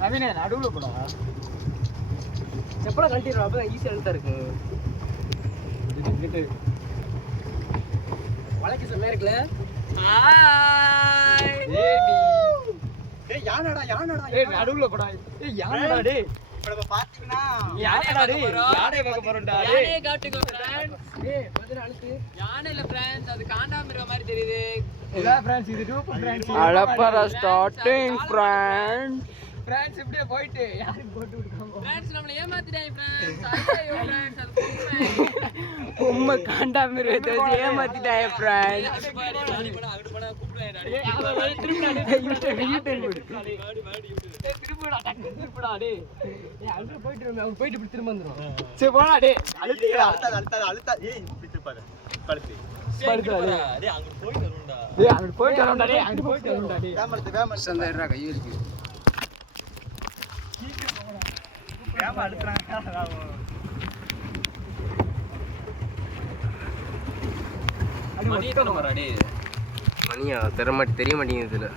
நவீன நடுவில் போடா எப்படா கழட்டிடுறோம் அப்பதான் ஈஸியாக எழுத்தா இருக்கு வழக்கு செம்மையா இருக்குல்ல யானடா நடுவில் போடா யானடா டே பாத்தீங்கன்னா யானடா டே யானை பார்க்க போறோம்டா யானை காட்டுங்க ஃப்ரெண்ட்ஸ் கொஞ்ச நாளுக்கு யானை இல்ல ஃப்ரெண்ட்ஸ் அது காண்டாமிருக மாதிரி தெரியுது இல்ல ஃப்ரெண்ட்ஸ் இது டூப் ஃப்ரெண்ட்ஸ் அலப்பற ஸ்டார்டிங் ஃப்ரெண்ட்ஸ் இப்படியே போயிட்டு யாரும் போட்டு விடுறாங்க ஃப்ரெண்ட்ஸ் நம்மள ஏமாத்திட்டாங்க ஃப்ரெண்ட்ஸ் ஐயோ ஃப்ரெண்ட்ஸ் அது உம்மை காண்டாமிருகத்தை ஏமாத்திட்டாங்க ஃப்ரெண்ட்ஸ் அங்க போடா கூப்பிடுறாங்க திரும்படா திரும்படா டேய் அங்க போயிட்டு திரும்ப வந்துரும் சரி போடா டேய் அழுத்தா ஏய் இப்படி திருப்பாத கழுத்து படுத்துடா டேய் அங்க போய் வரும்டா டேய் அங்க போய் வரும்டா டேய் வேம சந்தேறா கை வலிக்கு வேம அழுத்துறாங்க மணி எத்தனை வரா டேய் மணியா தெரிய மாட்டேங்குது இதுல